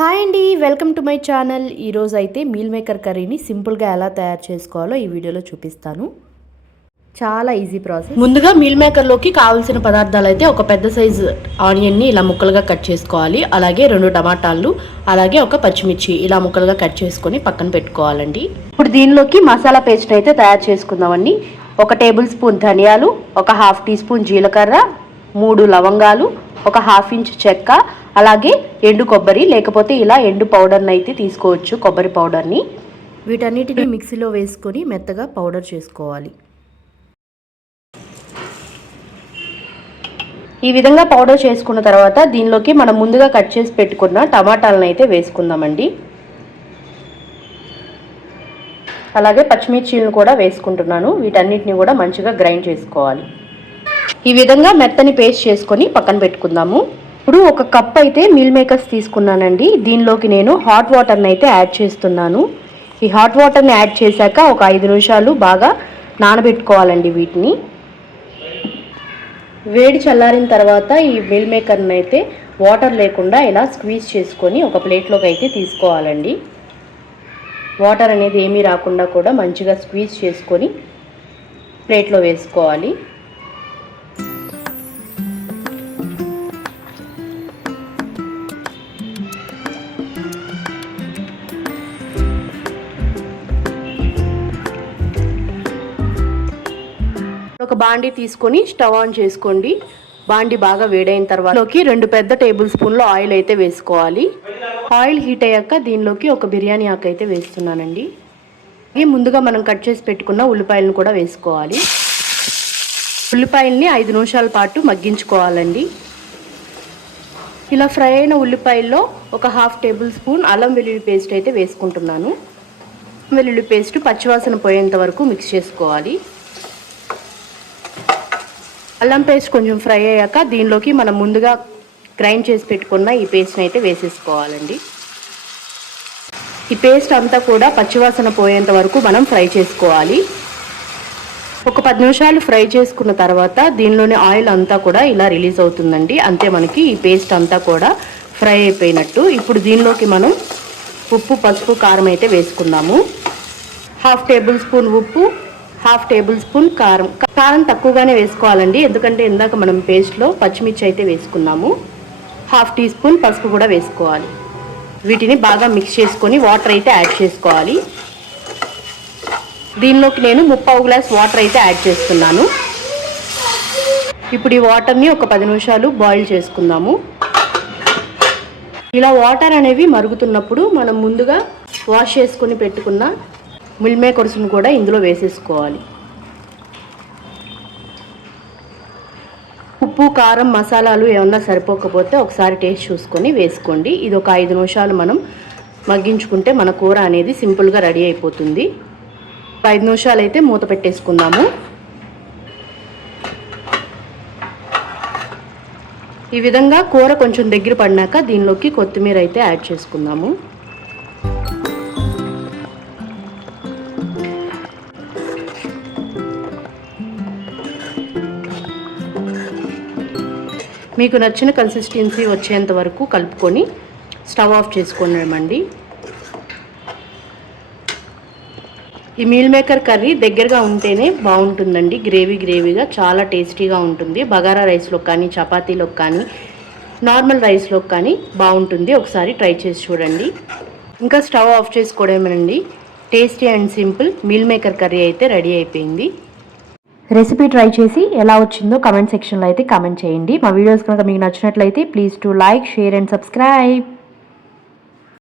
Hi అండి welcome to my channel. ఈరోజు అయితే మీల్ మేకర్ కర్రీని సింపుల్గా ఎలా తయారు చేసుకోవాలో ఈ వీడియోలో చూపిస్తాను. చాలా ఈజీ ప్రాసెస్. ముందుగా మీల్ మేకర్లోకి కావాల్సిన పదార్థాలు అయితే ఒక పెద్ద సైజు ఆనియన్ని ఇలా ముక్కలుగా కట్ చేసుకోవాలి. అలాగే రెండు టమాటాలు అలాగే ఒక పచ్చిమిర్చి ఇలా ముక్కలుగా కట్ చేసుకొని పక్కన పెట్టుకోవాలండి. ఇప్పుడు దీనిలోకి మసాలా పేస్ట్ అయితే తయారు చేసుకుందామండి. ఒక టేబుల్ స్పూన్ ధనియాలు ఒక హాఫ్ టీ స్పూన్ జీలకర్ర మూడు లవంగాలు ఒక హాఫ్ ఇంచ్ చెక్క అలాగే ఎండు కొబ్బరి లేకపోతే ఇలా ఎండు పౌడర్ని అయితే తీసుకోవచ్చు కొబ్బరి పౌడర్ని వీటన్నిటిని మిక్సీలో వేసుకొని మెత్తగా పౌడర్ చేసుకోవాలి. ఈ విధంగా పౌడర్ చేసుకున్న తర్వాత దీనిలోకి మనం ముందుగా కట్ చేసి పెట్టుకున్న టమాటాలను అయితే వేసుకుందామండి. అలాగే పచ్చిమిర్చీలను కూడా వేసుకుంటున్నాను. వీటన్నిటిని కూడా మంచిగా గ్రైండ్ చేసుకోవాలి. ఈ విధంగా మెత్తని పేస్ట్ చేసుకొని పక్కన పెట్టుకుందాము. ఇప్పుడు ఒక కప్ అయితే మీల్ మేకర్స్ తీసుకున్నానండి. దీనిలోకి నేను హాట్ వాటర్ని అయితే యాడ్ చేస్తున్నాను. ఈ హాట్ వాటర్ని యాడ్ చేశాక ఒక ఐదు నిమిషాలు బాగా నానబెట్టుకోవాలండి వీటిని. వేడి చల్లారిన తర్వాత ఈ మీల్ మేకర్ని అయితే వాటర్ లేకుండా ఇలా స్క్వీజ్ చేసుకొని ఒక ప్లేట్లోకి అయితే తీసుకోవాలండి. వాటర్ అనేది ఏమీ రాకుండా కూడా మంచిగా స్క్వీజ్ చేసుకొని ప్లేట్లో వేసుకోవాలి. ఒక బాండి తీసుకొని స్టవ్ ఆన్ చేసుకోండి. బాండి బాగా వేడైన తర్వాతలోకి రెండు పెద్ద టేబుల్ స్పూన్లు ఆయిల్ అయితే వేసుకోవాలి. ఆయిల్ హీట్ అయ్యాక దీనిలోకి ఒక బిర్యానీ ఆకు అయితే వేస్తున్నానండి. అలాగే ముందుగా మనం కట్ చేసి పెట్టుకున్న ఉల్లిపాయలను కూడా వేసుకోవాలి. ఉల్లిపాయల్ని ఐదు నిమిషాల పాటు మగ్గించుకోవాలండి. ఇలా ఫ్రై అయిన ఉల్లిపాయల్లో ఒక హాఫ్ టేబుల్ స్పూన్ అల్లం వెల్లుల్లి పేస్ట్ అయితే వేసుకుంటున్నాను. వెల్లుల్లి పేస్ట్ పచ్చివాసన పోయేంత వరకు మిక్స్ చేసుకోవాలి. అల్లం పేస్ట్ కొంచెం ఫ్రై అయ్యాక దీనిలోకి మనం ముందుగా గ్రైండ్ చేసి పెట్టుకున్న ఈ పేస్ట్ని అయితే వేసేసుకోవాలండి. ఈ పేస్ట్ అంతా కూడా పచ్చివాసన పోయేంత వరకు మనం ఫ్రై చేసుకోవాలి. ఒక పది నిమిషాలు ఫ్రై చేసుకున్న తర్వాత దీనిలోని ఆయిల్ అంతా కూడా ఇలా రిలీజ్ అవుతుందండి. అంతే మనకి ఈ పేస్ట్ అంతా కూడా ఫ్రై అయిపోయినట్టు. ఇప్పుడు దీనిలోకి మనం ఉప్పు పసుపు కారం అయితే వేసుకుందాము. హాఫ్ టేబుల్ స్పూన్ ఉప్పు హాఫ్ టేబుల్ స్పూన్ కారం. కారం తక్కువగానే వేసుకోవాలండి. ఎందుకంటే ఇందాక మనం పేస్ట్లో పచ్చిమిర్చి అయితే వేసుకున్నాము. హాఫ్ టీ స్పూన్ పసుపు కూడా వేసుకోవాలి. వీటిని బాగా మిక్స్ చేసుకొని వాటర్ అయితే యాడ్ చేసుకోవాలి. దీనిలోకి నేను ముప్పావు గ్లాస్ వాటర్ అయితే యాడ్ చేస్తున్నాను. ఇప్పుడు ఈ వాటర్ని ఒక పది నిమిషాలు బాయిల్ చేసుకుందాము. ఇలా వాటర్ అనేవి మరుగుతున్నప్పుడు మనం ముందుగా వాష్ చేసుకొని పెట్టుకున్న మిల్మేకర్స్ని కూడా ఇందులో వేసేసుకోవాలి. ఉప్పు కారం మసాలాలు ఏమన్నా సరిపోకపోతే ఒకసారి టేస్ట్ చూసుకొని వేసుకోండి. ఇది ఒక ఐదు నిమిషాలు మనం మగ్గించుకుంటే మన కూర అనేది సింపుల్గా రెడీ అయిపోతుంది. ఐదు నిమిషాలు అయితే మూత పెట్టేసుకుందాము. ఈ విధంగా కూర కొంచెం దగ్గర పడినాక దీనిలోకి కొత్తిమీర అయితే యాడ్ చేసుకుందాము. మీకు నచ్చిన కన్సిస్టెన్సీ వచ్చేంత వరకు కలుపుకొని స్టవ్ ఆఫ్ చేసుకోండి ఈ మీల్ మేకర్ కర్రీ దగ్గరగా ఉంటేనే బాగుంటుందండి. గ్రేవీ గ్రేవీగా చాలా టేస్టీగా ఉంటుంది. బగారా రైస్లో కానీ చపాతీలో కానీ నార్మల్ రైస్లో కానీ బాగుంటుంది. ఒకసారి ట్రై చేసి చూడండి. ఇంకా stove off చేసుకోవడమేనండి tasty and simple meal maker curry అయితే రెడీ అయిపోయింది. రెసిపీ ట్రై చేసి ఎలా వచ్చిందో కమెంట్ సెక్షన్లో అయితే కమెంట్ చేయండి. మా వీడియోస్ కనుక మీకు నచ్చినట్లయితే please to like share and subscribe.